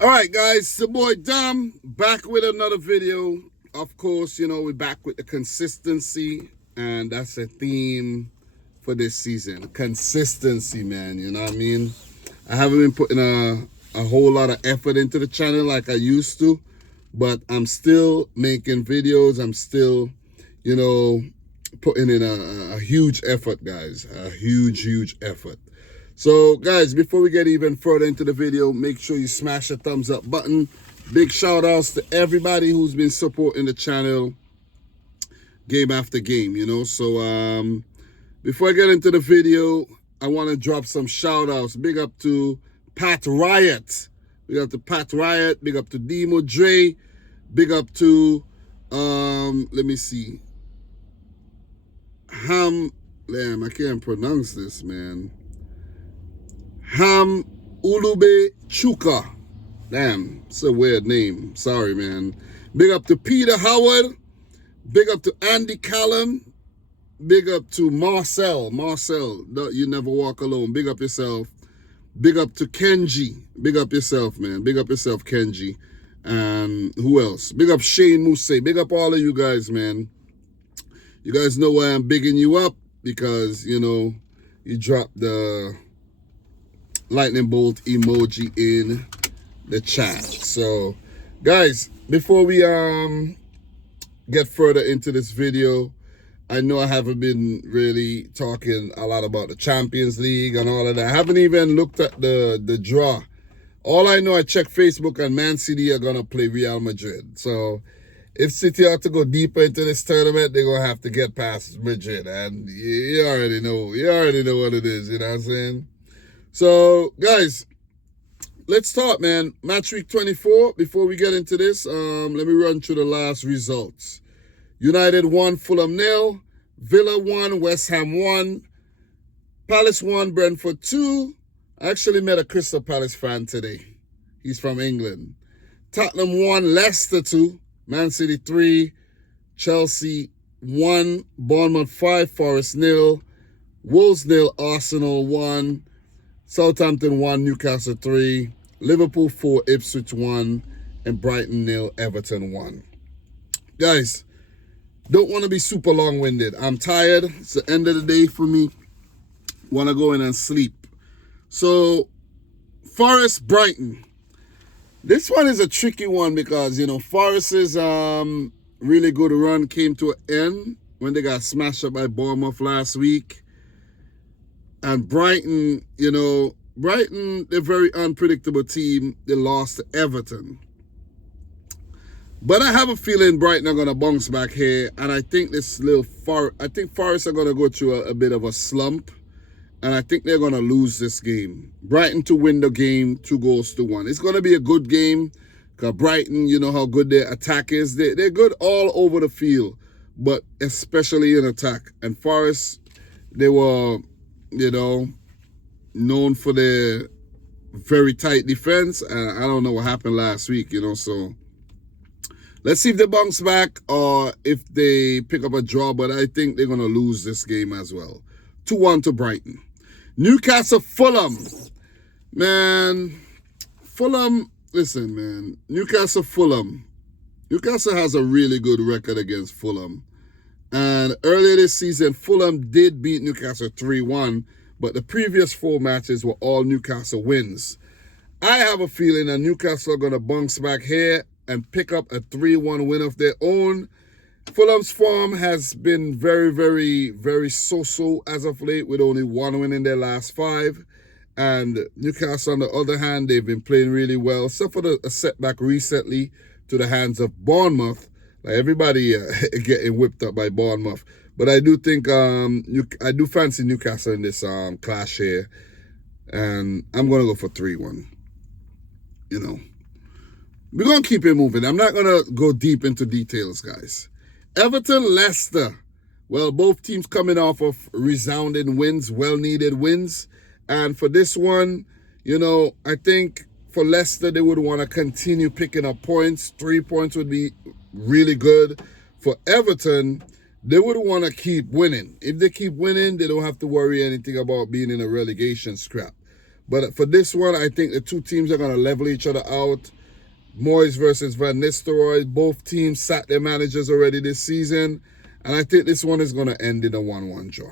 All right, guys, it's the boy Dom back with another video. Of course, we're back with the consistency, and that's a theme for this season. Consistency, man. You know what I mean? I haven't been putting a whole lot of effort into the channel like I used to, but I'm still making videos. I'm still, putting in a huge effort, guys. A huge effort. So, guys, before we get even further into the video, make sure you smash the thumbs up button. Big shout outs to everybody who's been supporting the channel game after game, So, before I get into the video, I want to drop some shout outs. Big up to Pat Riot. Big up to Pat Riot. Big up to Demo Dre. Big up to, let me see. I can't pronounce this, man. Ham Ulube Chuka. Damn, it's a weird name. Sorry, man. Big up to Peter Howard. Big up to Andy Callum. Big up to Marcel. Marcel, you never walk alone. Big up yourself. Big up to Kenji. Big up yourself, man. Big up yourself, Kenji. And who else? Big up Shane Mousse. Big up all of you guys, man. You guys know why I'm bigging you up, because, you dropped the lightning bolt emoji in the chat. So, guys, before we get further into this video, I know I haven't been really talking a lot about the Champions League and all of that. I haven't even looked at the draw. All I know, I checked Facebook, and Man City are gonna play Real Madrid. So if City are to go deeper into this tournament, they're gonna have to get past Madrid, and you already know what it is. You know what I'm saying? So, guys, let's start, man. Match week 24. Before we get into this, let me run through the last results. United 1, Fulham 0. Villa 1, West Ham 1. Palace 1, Brentford 2. I actually met a Crystal Palace fan today. He's from England. Tottenham 1, Leicester 2. Man City 3. Chelsea 1. Bournemouth 5, Forest 0. Wolves 0, Arsenal 1. Southampton 1, Newcastle 3. Liverpool 4, Ipswich 1. And Brighton 0, Everton 1. Guys, don't want to be super long-winded. I'm tired. It's the end of the day for me. Want to go in and sleep. So, Forest, Brighton. This one is a tricky one because, Forest's really good run came to an end when they got smashed up by Bournemouth last week. And Brighton, Brighton, they're a very unpredictable team. They lost to Everton. But I have a feeling Brighton are going to bounce back here. And I think Forest are going to go through a bit of a slump. And I think they're going to lose this game. Brighton to win the game, 2-1. It's going to be a good game. Because Brighton, you know how good their attack is. They're good all over the field. But especially in attack. And Forest, they were, known for their very tight defense. And I don't know what happened last week, so let's see if they bounce back or if they pick up a draw, but I think they're going to lose this game as well. 2-1 to Brighton. Newcastle, Fulham. Man, Fulham, listen, man. Newcastle, Fulham. Newcastle has a really good record against Fulham. And earlier this season, Fulham did beat Newcastle 3-1, but the previous 4 matches were all Newcastle wins. I have a feeling that Newcastle are going to bounce back here and pick up a 3-1 win of their own. Fulham's form has been very, very, very so-so as of late, with only 1 win in their last 5. And Newcastle, on the other hand, they've been playing really well, except for a setback recently to the hands of Bournemouth. Like everybody getting whipped up by Bournemouth. But I do think, I do fancy Newcastle in this clash here. And I'm going to go for 3-1. We're going to keep it moving. I'm not going to go deep into details, guys. Everton, Leicester. Well, both teams coming off of resounding wins, well-needed wins. And for this one, I think for Leicester, they would want to continue picking up points. 3 points would be really good. For Everton, they would want to keep winning. If they keep winning, they don't have to worry anything about being in a relegation scrap. But for this one, I think the two teams are going to level each other out. Moyes versus Van Nistelrooy. Both teams sacked their managers already this season. And I think this one is going to end in a 1-1 draw.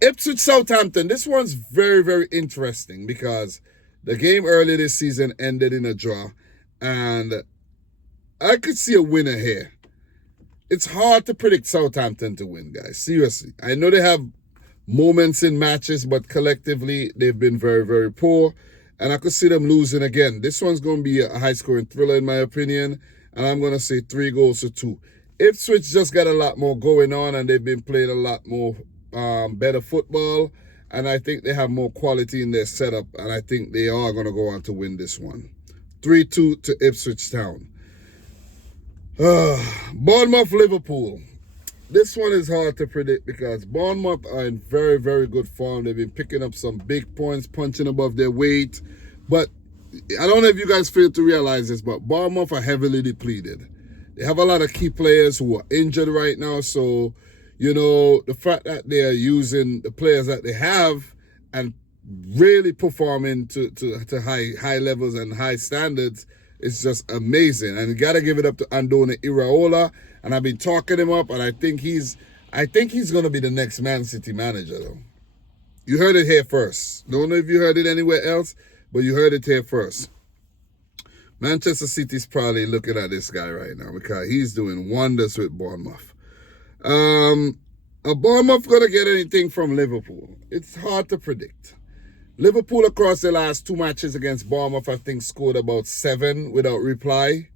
Ipswich Southampton. This one's very, very interesting because the game earlier this season ended in a draw. And I could see a winner here. It's hard to predict Southampton to win, guys. Seriously. I know they have moments in matches, but collectively, they've been very, very poor. And I could see them losing again. This one's going to be a high-scoring thriller, in my opinion. And I'm going to say 3-2. Ipswich just got a lot more going on, and they've been playing a lot more better football. And I think they have more quality in their setup. And I think they are going to go on to win this one. 3-2 to Ipswich Town. Bournemouth, Liverpool. This one is hard to predict because Bournemouth are in very, very good form. They've been picking up some big points, punching above their weight. But I don't know if you guys fail to realize this, but Bournemouth are heavily depleted. They have a lot of key players who are injured right now. So, you know, the fact that they are using the players that they have and really performing to high levels and high standards is just amazing. And you got to give it up to Andone Iraola. And I've been talking him up, and I think he's going to be the next Man City manager, though. You heard it here first. Don't know if you heard it anywhere else, but you heard it here first. Manchester City's probably looking at this guy right now because he's doing wonders with Bournemouth. Are Bournemouth going to get anything from Liverpool? It's hard to predict. Liverpool across the last 2 matches against Bournemouth, I think, scored about 7 without reply.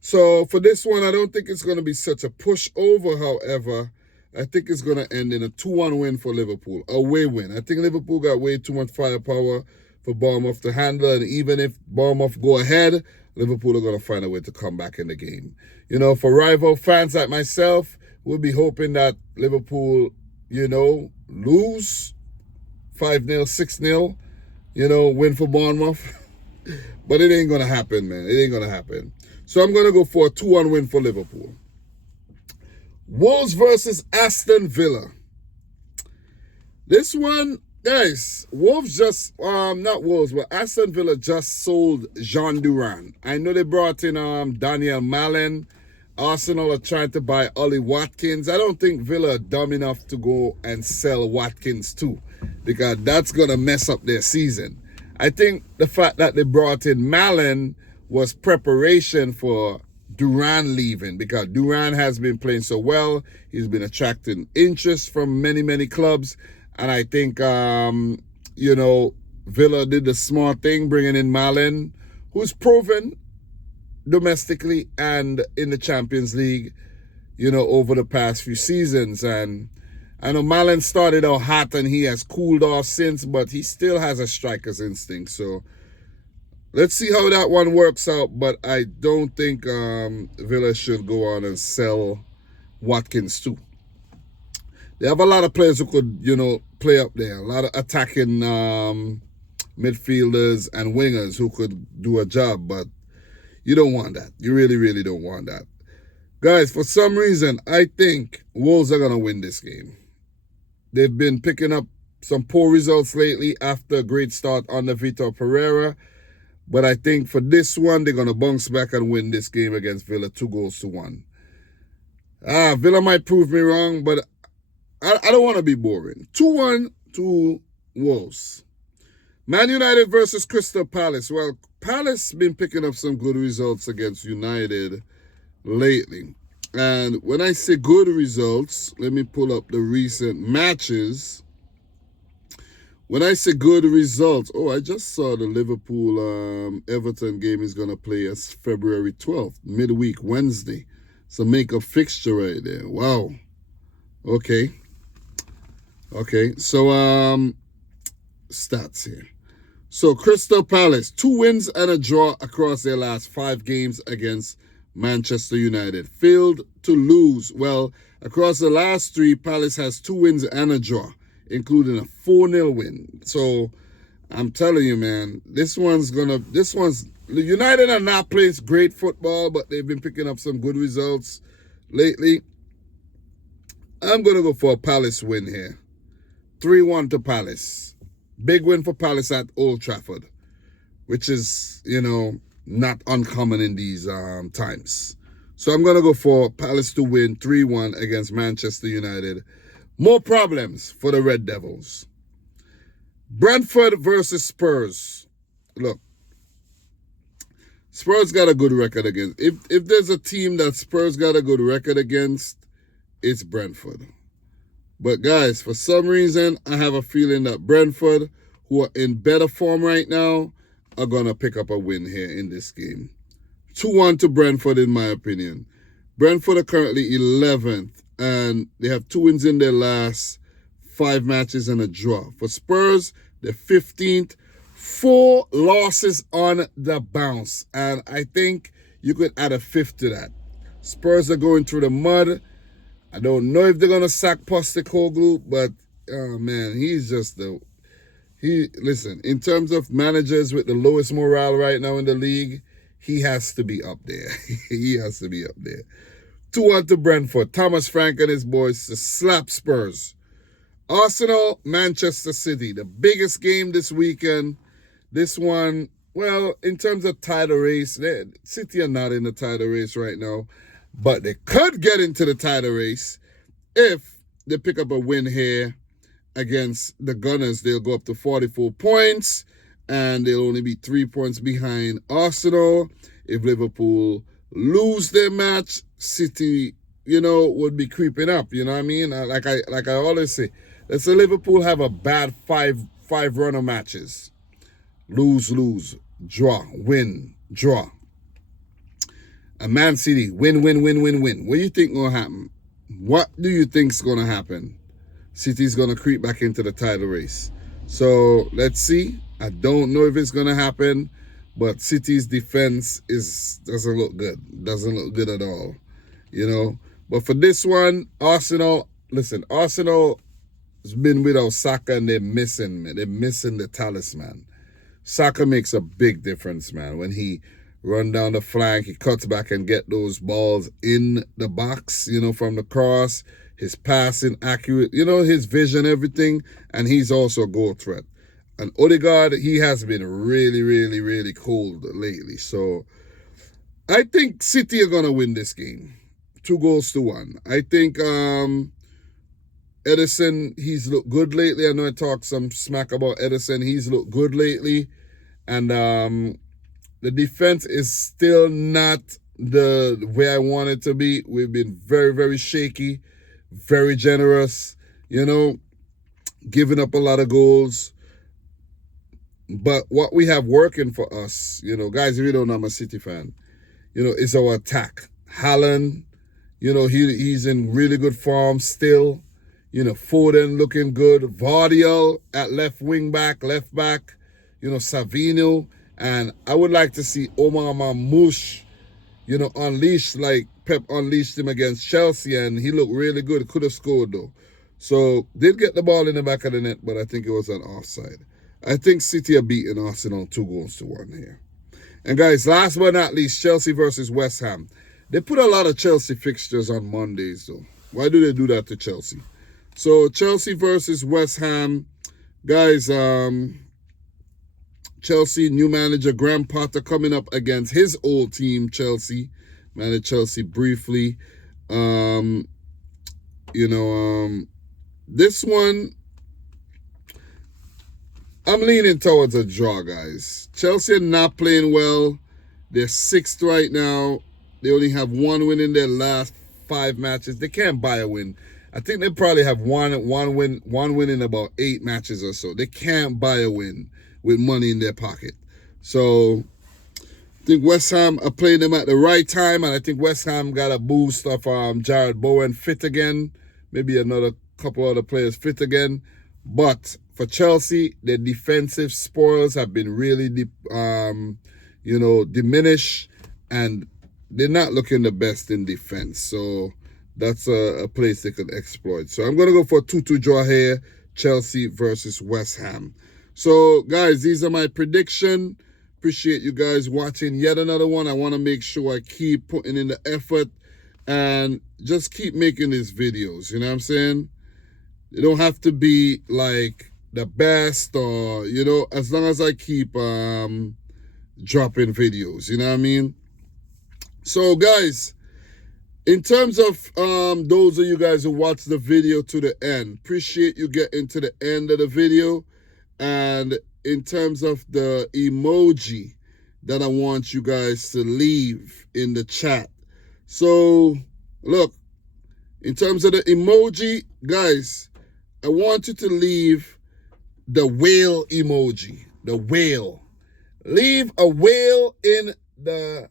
So for this one, I don't think it's going to be such a pushover. However, I think it's going to end in a 2-1 win for Liverpool. Away win. I think Liverpool got way too much firepower for Bournemouth to handle. And even if Bournemouth go ahead, Liverpool are going to find a way to come back in the game. You know, for rival fans like myself, we'll be hoping that Liverpool, you know, lose 5-0, 6-0, you know, win for Bournemouth. But it ain't going to happen, man. It ain't going to happen. So I'm going to go for a 2-1 win for Liverpool. Wolves versus Aston Villa. This one, guys, Wolves just, not Wolves, but Aston Villa just sold Jean Duran. I know they brought in Daniel Malen. Arsenal are trying to buy Ollie Watkins. I don't think Villa are dumb enough to go and sell Watkins too, because that's going to mess up their season. I think the fact that they brought in Malen was preparation for Duran leaving, because Duran has been playing so well. He's been attracting interest from many, many clubs. And I think, you know, Villa did the smart thing, bringing in Malen, who's proven domestically and in the Champions League, you know, over the past few seasons. And I know Malen started out hot and he has cooled off since, but he still has a striker's instinct. So let's see how that one works out. But I don't think Villa should go on and sell Watkins too. They have a lot of players who could, you know, play up there. A lot of attacking midfielders and wingers who could do a job. But you don't want that. You really, really don't want that. Guys, for some reason, I think Wolves are going to win this game. They've been picking up some poor results lately after a great start under Vitor Pereira. But I think for this one, they're going to bounce back and win this game against Villa 2-1. Villa might prove me wrong, but I don't want to be boring. 2-1 to Wolves. Man United versus Crystal Palace. Well, Palace been picking up some good results against United lately. And when I say good results, let me pull up the recent matches. When I say good results, I just saw the Liverpool Everton game is going to play as February 12th, midweek, Wednesday. So make a fixture right there. Wow. Okay, so stats here. So Crystal Palace, 2 wins and a draw across their last 5 games against Manchester United. Failed to lose. Well, across the last 3, Palace has 2 wins and a draw, including a 4-0 win. So I'm telling you, man, United are not playing great football, but they've been picking up some good results lately. I'm going to go for a Palace win here. 3-1 to Palace. Big win for Palace at Old Trafford, which is, not uncommon in these times. So I'm going to go for Palace to win 3-1 against Manchester United. More problems for the Red Devils. Brentford versus Spurs. Look, Spurs got a good record against. If there's a team that Spurs got a good record against, it's Brentford. But guys, for some reason, I have a feeling that Brentford, who are in better form right now, are going to pick up a win here in this game. 2-1 to Brentford, in my opinion. Brentford are currently 11th, and they have 2 wins in their last 5 matches and a draw. For Spurs, they're 15th, 4 losses on the bounce. And I think you could add a 5th to that. Spurs are going through the mud. I don't know if they're going to sack Postecoglou, but, oh man, he's just listen, in terms of managers with the lowest morale right now in the league, he has to be up there. He has to be up there. 2-1 to Brentford. Thomas Frank and his boys to slap Spurs. Arsenal, Manchester City. The biggest game this weekend. This one, well, in terms of title race, City are not in the title race right now. But they could get into the title race if they pick up a win here against the Gunners. They'll go up to 44 points, and they'll only be 3 points behind Arsenal. If Liverpool lose their match, City, would be creeping up. You know what I mean? Like I always say, let's say Liverpool have a bad five run of matches. Lose, draw, win, draw. And Man City, win. What do you think going to happen? What do you think's going to happen? City's going to creep back into the title race. So let's see. I don't know if it's going to happen, but City's defense doesn't look good. Doesn't look good at all. But for this one, Arsenal has been without Saka, and they're missing the talisman. Saka makes a big difference, man. When he run down the flank, he cuts back and get those balls in the box, from the cross. His passing accurate, his vision, everything. And he's also a goal threat. And Odegaard, he has been really, really, really cold lately. So I think City are going to win this game. 2-1. I think Ederson, he's looked good lately. I know I talked some smack about Ederson. He's looked good lately. And the defense is still not the way I want it to be. We've been very, very shaky, very generous, giving up a lot of goals. But what we have working for us, guys, if you don't know, I'm a City fan, is our attack. Haaland, he's in really good form still. Foden looking good. Vardiel at left back, Savino. And I would like to see Omar Mamouche, unleashed like Pep unleashed him against Chelsea, and he looked really good. Could have scored, though. So, did get the ball in the back of the net, but I think it was an offside. I think City are beating Arsenal 2-1 here. And guys, last but not least, Chelsea versus West Ham. They put a lot of Chelsea fixtures on Mondays, though. Why do they do that to Chelsea? So, Chelsea versus West Ham. Guys, Chelsea, new manager Graham Potter coming up against his old team, Chelsea. Managed Chelsea briefly. This one, I'm leaning towards a draw, guys. Chelsea are not playing well. They're 6th right now. They only have 1 win in their last 5 matches. They can't buy a win. I think they probably have one win in about 8 matches or so. They can't buy a win with money in their pocket. So I think West Ham are playing them at the right time, and I think West Ham got a boost of Jared Bowen fit again. Maybe another couple other players fit again. But for Chelsea, their defensive spoils have been really, diminished, and they're not looking the best in defense. So that's a place they could exploit. So I'm going to go for a 2-2 draw here, Chelsea versus West Ham. So, guys, these are my prediction. Appreciate you guys watching yet another one. I want to make sure I keep putting in the effort and just keep making these videos. You know what I'm saying? They don't have to be like the best, or, you know, as long as I keep dropping videos, you know what I mean? So guys, in terms of those of you guys who watch the video to the end, appreciate you getting to the end of the video. And in terms of the emoji that I want you guys to leave in the chat. So look, in terms of the emoji, guys, I want you to leave the whale emoji, the whale. Leave a whale in the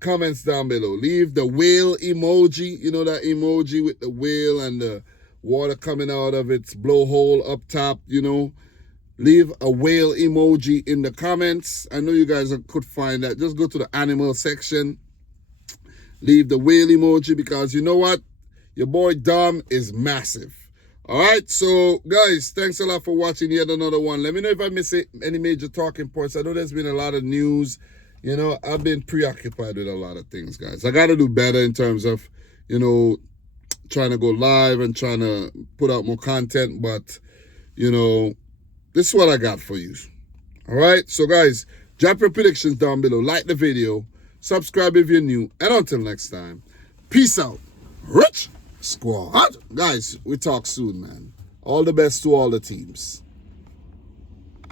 comments down below. Leave the whale emoji, you know, that emoji with the whale and the water coming out of its blowhole up top, you know. Leave a whale emoji in the comments. I know you guys could find that. Just go to the animal section. Leave the whale emoji, because you know what? Your boy Dom is massive. All right, so guys, thanks a lot for watching yet another one. Let me know if I miss any major talking points. I know there's been a lot of news. You know, I've been preoccupied with a lot of things, guys. I got to do better in terms of, you know, trying to go live and trying to put out more content. But, you know, this is what I got for you. All right, so guys, drop your predictions down below. Like the video. Subscribe if you're new. And until next time, peace out. Rich Squad. Guys, we talk soon, man. All the best to all the teams.